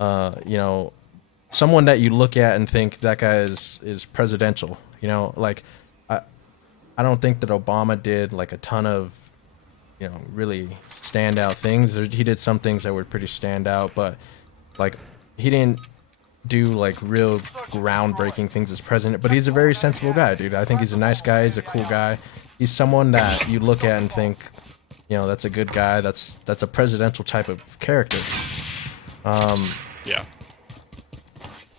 you know, someone that you look at and think that guy is presidential. You know, like I I don't think that Obama did like a ton of, you know, really standout things. He did some things that were pretty standout, but like he didn't do like real groundbreaking things as president. But he's a very sensible guy, dude. I think he's a nice guy. He's a cool guy. He's someone that you look at and think, you know, that's a good guy. That's a presidential type of character. Yeah.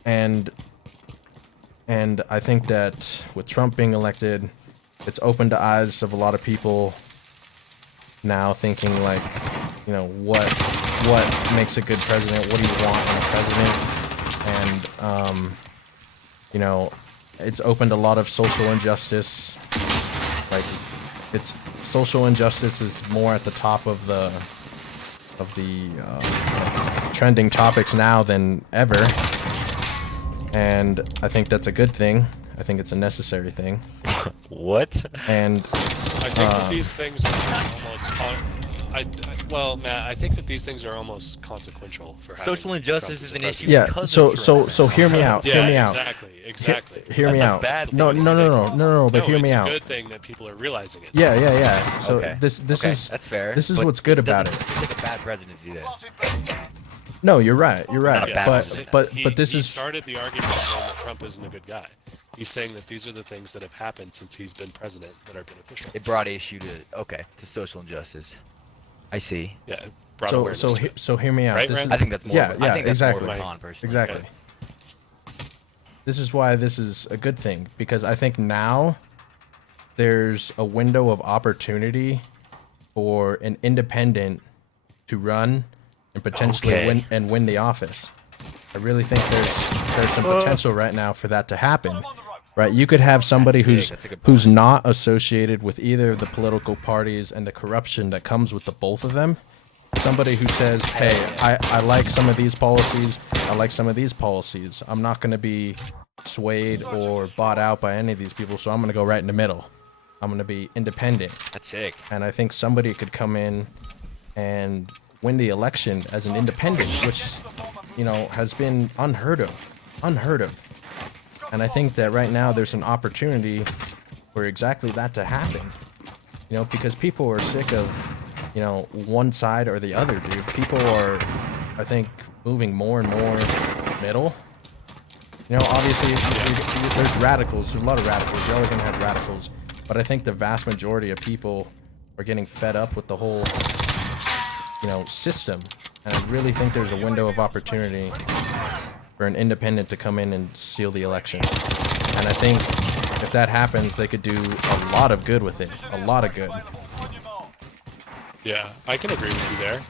And I think that with Trump being elected, it's opened the eyes of a lot of people now thinking like, you know, what makes a good president? What do you want in a president? And you know, it's opened a lot of social injustice. Like, it's social injustice is more at the top of the trending topics now than ever. And I think that's a good thing. I think it's a necessary thing. What? And I think that these things are almost. Well, Matt, I think that these things are almost consequential for having Social injustice Trump as is a an issue. president. yeah, because so of so Trump. so hear me out. Yeah, Hear me out. exactly. Hear me That's a out. bad thing. No, It's no, a no, big no, thing. no, no. But No, hear it's me a out. good thing that people are realizing it. Yeah. So Okay. this Okay, is that's fair. This is but what's good it about doesn't it. take a bad president to do that. No, you're right. You're right. Not a bad But president. this he is started the argument saying that Trump isn't a good guy. He's saying that these are the things that have happened since he's been president that are beneficial. It brought issue to social injustice. I see. Yeah, it brought so awareness to it. so hear me out. Right, This Rand? is, I think that's more. yeah, of a, I yeah, think that's exactly. more of a con, personally. Exactly. Okay. This is why this is a good thing, because I think now there's a window of opportunity for an independent to run and potentially Okay. win the office. I really think there's some potential right now for that to happen. Right, you could have somebody That's a good who's not associated with either of the political parties and the corruption that comes with the both of them. Somebody who says, "Hey, I like some of these policies. I like some of these policies. I'm not going to be swayed or bought out by any of these people, so I'm going to go right in the middle. I'm going to be independent." That's sick. And I think somebody could come in and win the election as an independent, which, you know, has been unheard of. And I think that right now there's an opportunity for exactly that to happen. You know, because people are sick of, you know, one side or the other, dude. People are, I think, moving more and more middle. You know, obviously, there's radicals. There's a lot of radicals. You're always going to have radicals. But I think the vast majority of people are getting fed up with the whole, you know, system. And I really think there's a window of opportunity for an independent to come in and steal the election. And I think if that happens, they could do a lot of good with it. A lot of good. Yeah, I can agree with you there.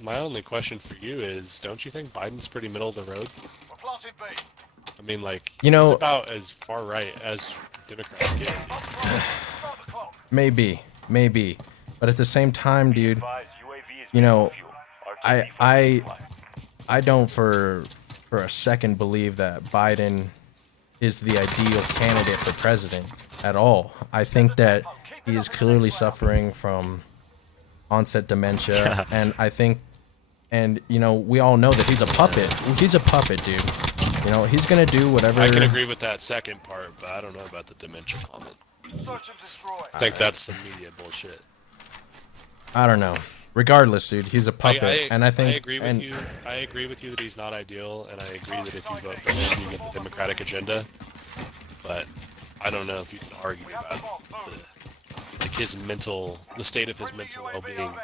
My only question for you is, don't you think Biden's pretty middle of the road? I mean, like, You know- he's about as far right as Democrats get. Maybe. But at the same time, dude, you know, I don't for a second believe that Biden is the ideal candidate for president at all. I think that he is clearly suffering from onset dementia, and I think, and you know, we all know that he's a puppet. He's a puppet, dude. You know, he's gonna do whatever. I can agree with that second part, but I don't know about the dementia comment. I think that's some media bullshit. I don't know. Regardless, dude, he's a puppet, and I think I agree with you. I agree with you that he's not ideal, and I agree that if you vote for him, you get the Democratic agenda. But I don't know if you can argue about the state of his mental well-being,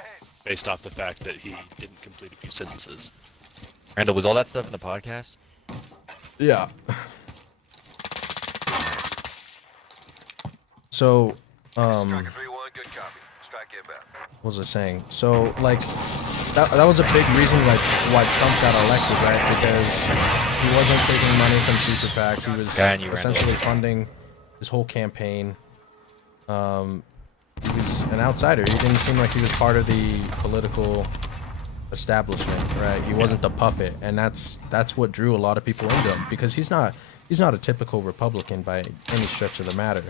based off the fact that he didn't complete a few sentences. Randall, was all that stuff in the podcast? Yeah. So, what was I saying? So, like, that was a big reason, like, why Trump got elected, right? Because he wasn't taking money from super PACs. He was Guy on you, essentially Randall. funding his whole campaign. He was an outsider. He didn't seem like he was part of the political establishment, right? He wasn't the puppet, and that's what drew a lot of people into him, because he's not a typical Republican by any stretch of the matter.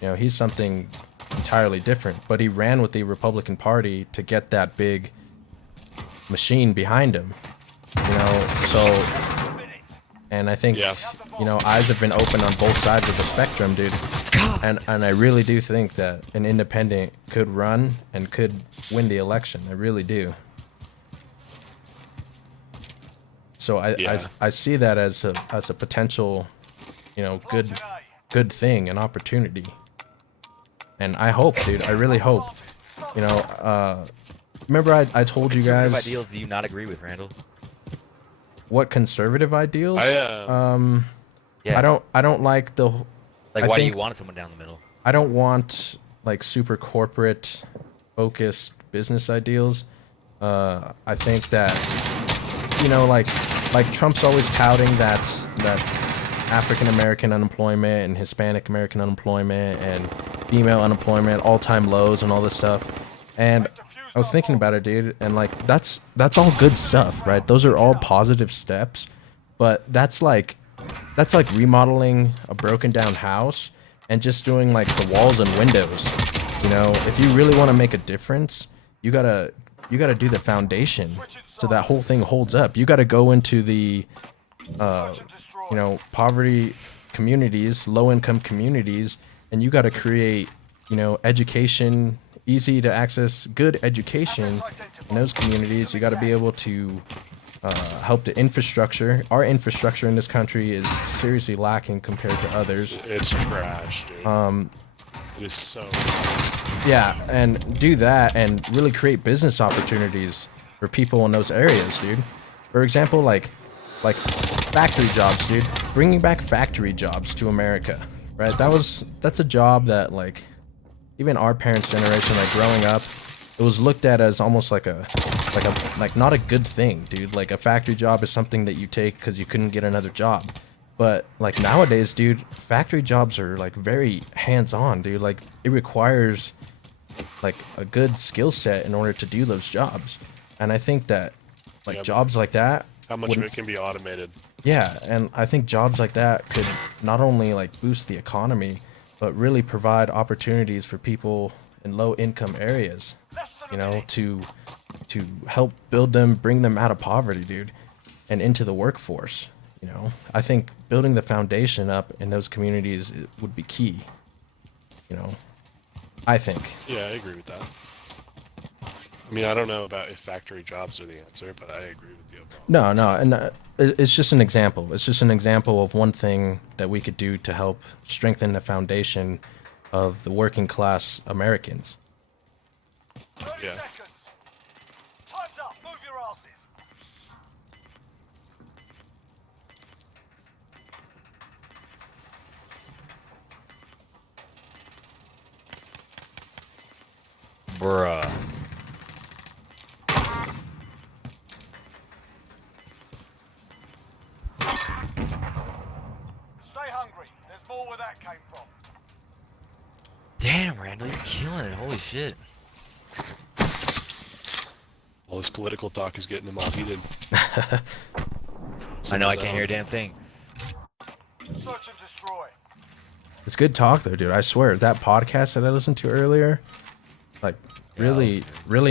You know, he's something entirely different, but he ran with the Republican Party to get that big machine behind him. You know, so, and I think, Yeah. you know, eyes have been open on both sides of the spectrum, dude. And I really do think that an independent could run and could win the election. I really do. So Yeah. I see that as a potential, you know, good thing, an opportunity. And I hope, dude, I really hope. You know, remember I told you Conservative guys ideals do you not agree with, Randall? what conservative ideals? I Yeah. I don't like the Like, I why do think you want someone down the middle? I don't want like super corporate focused business ideals. I think that, you know, like Trump's always touting that African American unemployment and Hispanic American unemployment and female unemployment all-time lows and all this stuff. And I was thinking about it, dude, and like that's all good stuff, right? Those are all positive steps, but that's like remodeling a broken down house and just doing like the walls and windows. You know, if you really want to make a difference, you gotta do the foundation so that whole thing holds up. You gotta go into the you know, poverty communities, low income communities, and you gotta create, you know, education, easy to access good education in those communities. You gotta be able to help the infrastructure. Our infrastructure in this country is seriously lacking compared to others. it's trash, dude. It is so. Yeah, and do that and really create business opportunities for people in those areas, dude. For example, like factory jobs, dude. Bringing back factory jobs to America, right? That's a job that like even our parents' generation, like growing up, it was looked at as almost like not a good thing, dude. Like a factory job is something that you take because you couldn't get another job. But like nowadays, dude, factory jobs are like very hands-on, dude. Like it requires like a good skill set in order to do those jobs. And I think that like Yep. jobs like that How much of it can be automated? yeah, and I think jobs like that could not only like boost the economy, but really provide opportunities for people in low income areas, you know, to help build them, bring them out of poverty, dude, and into the workforce. You know, I think building the foundation up in those communities would be key. You know, I think. Yeah, I agree with that. I mean, I don't know about if factory jobs are the answer, but I agree with you. No, no, and it's just an example. It's just an example of one thing that we could do to help strengthen the foundation of the working class Americans. Yeah. Time's up. Move your asses. Bruh. Stay hungry. There's more where that came from. Damn, Randall, you're killing it. Holy shit. All this political talk is getting them all heated. I know I can't hear a damn thing. Search and destroy. It's good talk though, dude. I swear that podcast that I listened to earlier, like really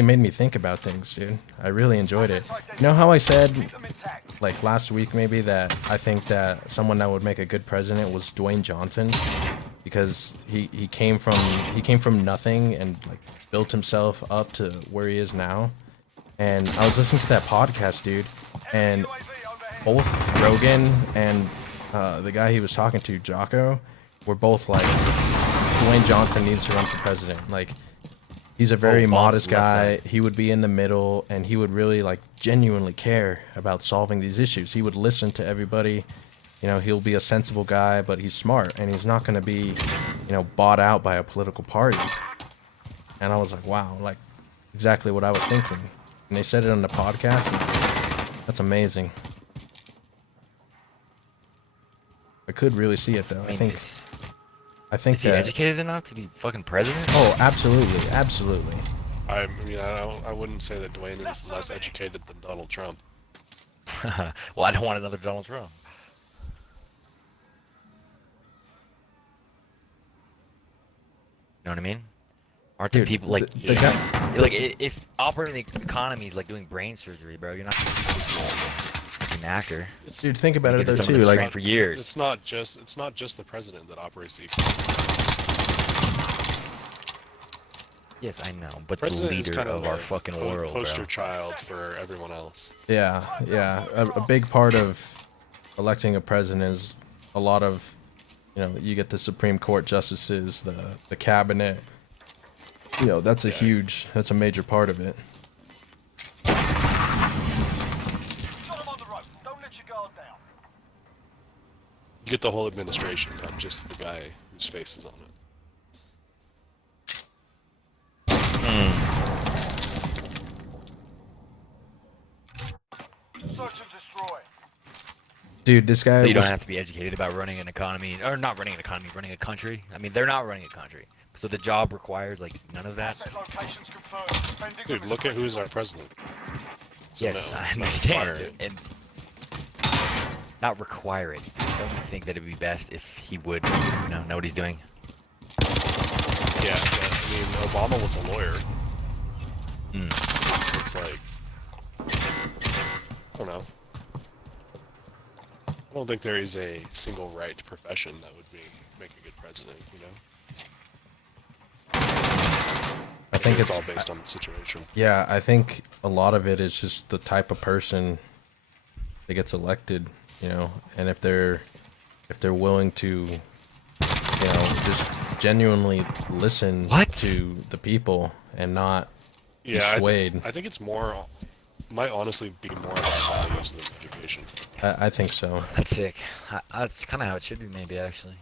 made me think about things, dude. I really enjoyed it. You know how I said Keep them intact. like last week maybe that I think that someone that would make a good president was Dwayne Johnson because he came from nothing and like built himself up to where he is now. And I was listening to that podcast, dude, and UAV overhead. both Rogan and the guy he was talking to, Jocko, were both like, Dwayne Johnson needs to run for president. Like, he's a very Bob's modest left guy. side. He would be in the middle, and he would really like genuinely care about solving these issues. He would listen to everybody. You know, he'll be a sensible guy, but he's smart, and he's not going to be, you know, bought out by a political party. And I was like, wow, like exactly what I was thinking. And they said it on the podcast. And that's amazing. I could really see it though. I mean, is I think he that. educated enough to be fucking president? Oh, absolutely, absolutely. I mean, I wouldn't say that Dwayne is less educated than Donald Trump. Well, I don't want another Donald Trump. You know what I mean? Aren't there Dude, people like the guy, like if operating the economy is like doing brain surgery, bro? You're not. fucking actor. Dude, think about You it get though someone too. that's Like, trained for years. It's not just the president that operates the economy. Yes, I know, but the President is leader kind of of our the fucking world, poster bro. child for everyone else. yeah, yeah. A big part of electing a president is a lot of, you know, you get the Supreme Court justices, the cabinet. You know, that's that's a major part of it. Got him on the rope. Don't let your guard down. You get the whole administration, not just the guy whose face is on it. Search and destroy. Dude, this guy So you don't was, have to be educated about running an economy, or not running an economy, running a country. I mean, they're not running a country, so the job requires like none of that. Asset locations confirmed. Spending Dude, look at who's our president. So Yes, no, I it's not required. understand, and not require it. Don't you think that it'd be best if he would, know what he's doing? Yeah, but, I mean, Obama was a lawyer. It's like, I don't know. I don't think there is a single right profession that would make a good president, you know? I think It's it's all based on the situation. Yeah, I think a lot of it is just the type of person that gets elected, you know, and if they're willing to, you know, just genuinely listen What? to the people and not be Yeah, swayed. I think it's more, might honestly be more about values than education. I think so. That's sick. That's kind of how it should be, maybe, actually.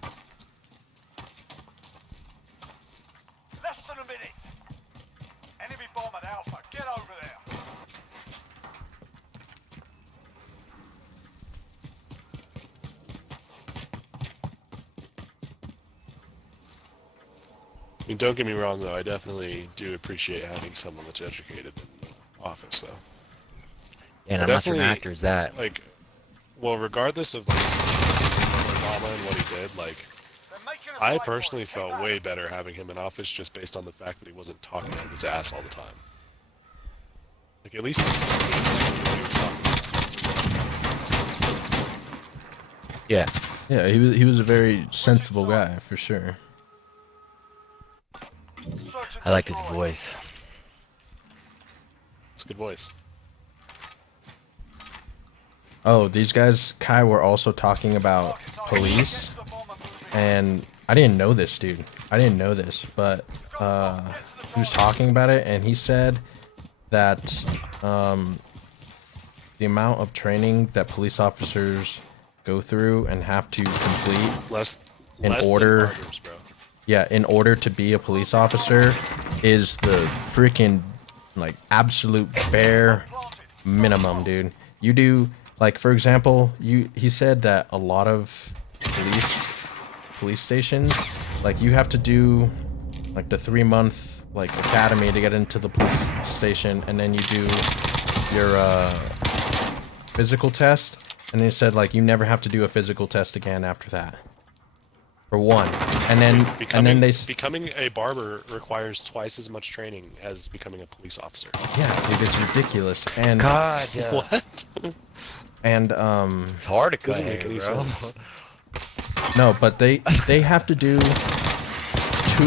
Less than a minute. Enemy bomb at Alpha. Get over there. I mean, don't get me wrong, though. I definitely do appreciate having someone that's educated in the office, though. And I I'm not sure an definitely- actor is that. Like, well, regardless of like, Obama and what he did, like, They're making us I fight personally for it. Keep felt at way it. better having him in office just based on the fact that he wasn't talking out of his ass all the time. Like, at least he was talking. Yeah. Yeah, he was a very sensible guy for sure. Search and I like his destroy. voice. It's a good voice. Oh, these guys, Kai, were also talking about police, Get to the bomb and move in. and I didn't know this, dude. I didn't know this, but he was talking about it, and he said that the amount of training that police officers go through and have to complete Less In less order- than martyrs, bro. yeah, in order to be a police officer is the freaking, like, absolute bare minimum, dude. You do, like, for example, he said that a lot of police stations, like, you have to do, like, the 3-month, like, academy to get into the police station, and then you do your physical test, and he said, like, you never have to do a physical test again after that. For one. And then Becoming a barber requires twice as much training as becoming a police officer. yeah, dude, it's ridiculous. And God, What? it's hard to cut Doesn't hair, make any bro. sense. no, but they have to do 2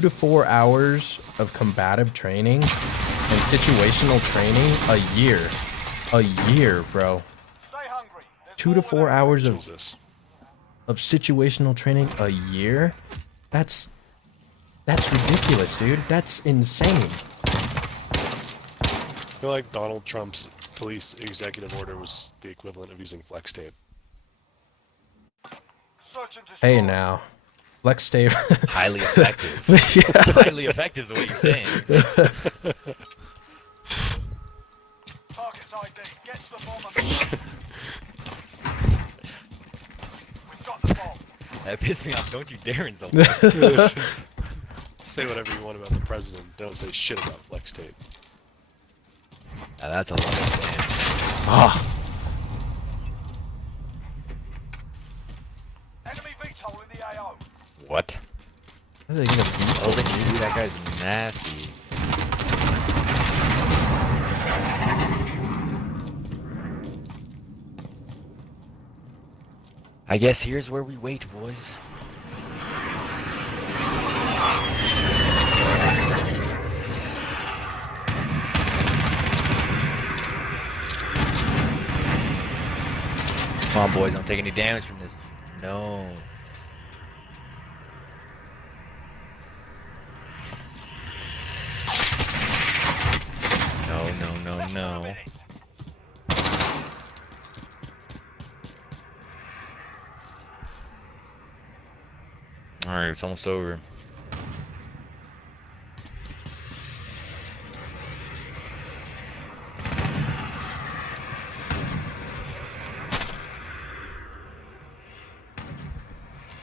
to 4 hours of combative training and situational training a year. A year, bro. Stay hungry. There's 2 to more 4 where that hours Jesus. of situational training a year? That's ridiculous, dude. That's insane. I feel like Donald Trump's police executive order was the equivalent of using flex tape. Search and destroy. Hey now. Flex tape. Highly effective. Highly effective is what you're saying. Target's ID. Get to the bomb and move in. We've got the bomb. That pissed me off. Don't you dare insult me. Say whatever you want about the president. Don't say shit about flex tape. Now, that's all I'm saying. Ah, Enemy VTOL in the AO. What? how are they gonna beat Oh, dude, that guy's nasty. I guess here's where we wait, boys. Come on, boys, don't take any damage from this. No. No. Less than a minute. Alright, it's almost over.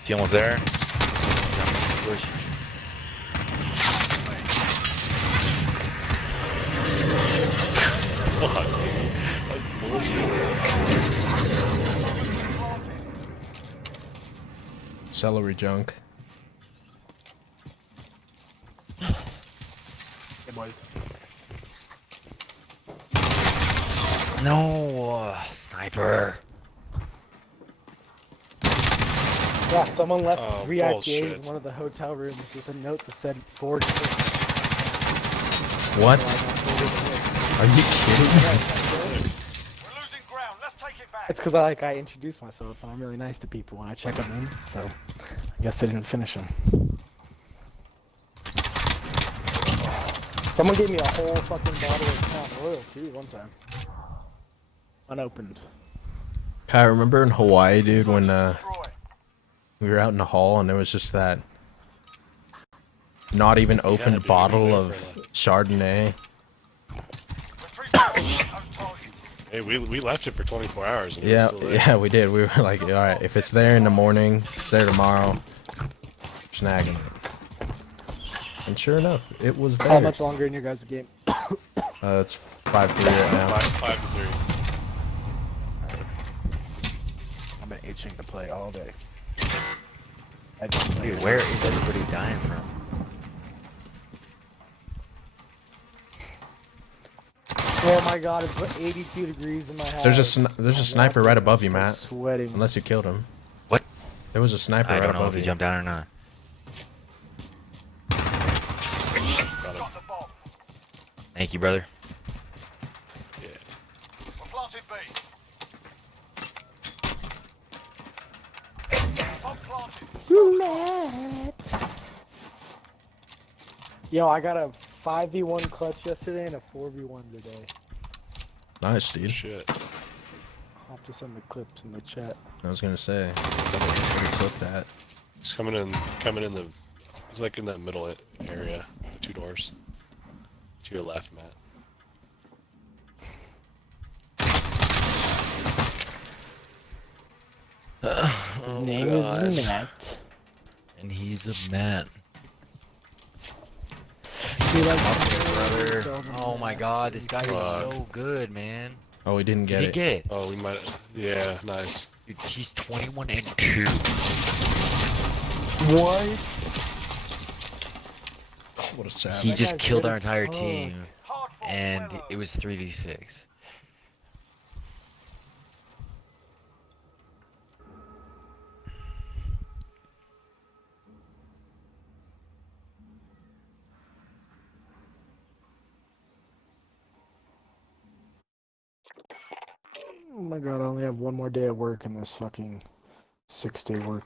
Is he almost there? Push. Fuck, dude. That's bullshit. Celery junk. Hey, boys. No, sniper. Yeah, someone left Oh, 3 IPAs bullshit. in one of the hotel rooms with a note that said 4 What? Are you kidding me? We're losing ground. Let's take it back. It's because I introduced myself and I'm really nice to people when I check them in, so I guess they didn't finish them. Someone gave me a whole fucking bottle of Crown Royal too one time. Unopened. Kai, remember in Hawaii, dude, when Destroy. we were out in the hall and there was just that not even opened dude, he was bottle there of for Chardonnay? Retreat back. Those targets. Hey, we left it for 24 hours. And it was Yeah, still there. yeah, we did. We were like, all right, if it's there in the morning, it's there tomorrow. Snagging it. And sure enough, it was there. How much longer in your guys' game? It's 5-3 right now. 5 to 3. I've been itching to play all day. Dude, where is everybody dying from? Oh my god, it's like 82 degrees in my house. There's a sniper right above you, I'm Matt. sweating. Unless you killed him. What? There was a sniper I right don't know above if he you. jumped down or not. Got him. Got the bomb. Thank you, brother. Yeah. We're planted B. Bomb planted. Yo, I got a 5v1 clutch yesterday and a 4v1 today. Nice, dude. Shit. I'll have to send the clips in the chat. I was gonna say, Somebody better clip that. He's coming in the. He's like in that middle area, the 2 doors. To your left, Matt. His name is Matt. And he's a man. He likes Brother. to Oh my god, this guy is Fuck. so good, man. Oh, we didn't get Did he it. get it? Oh, we might. Yeah, nice. Dude, he's 21 and 2. What? What a savage. He That just guy's killed good our as entire fuck. team, Hard fought. and Well it was 3v6. Oh my god, I only have one more day at work in this fucking 6-day work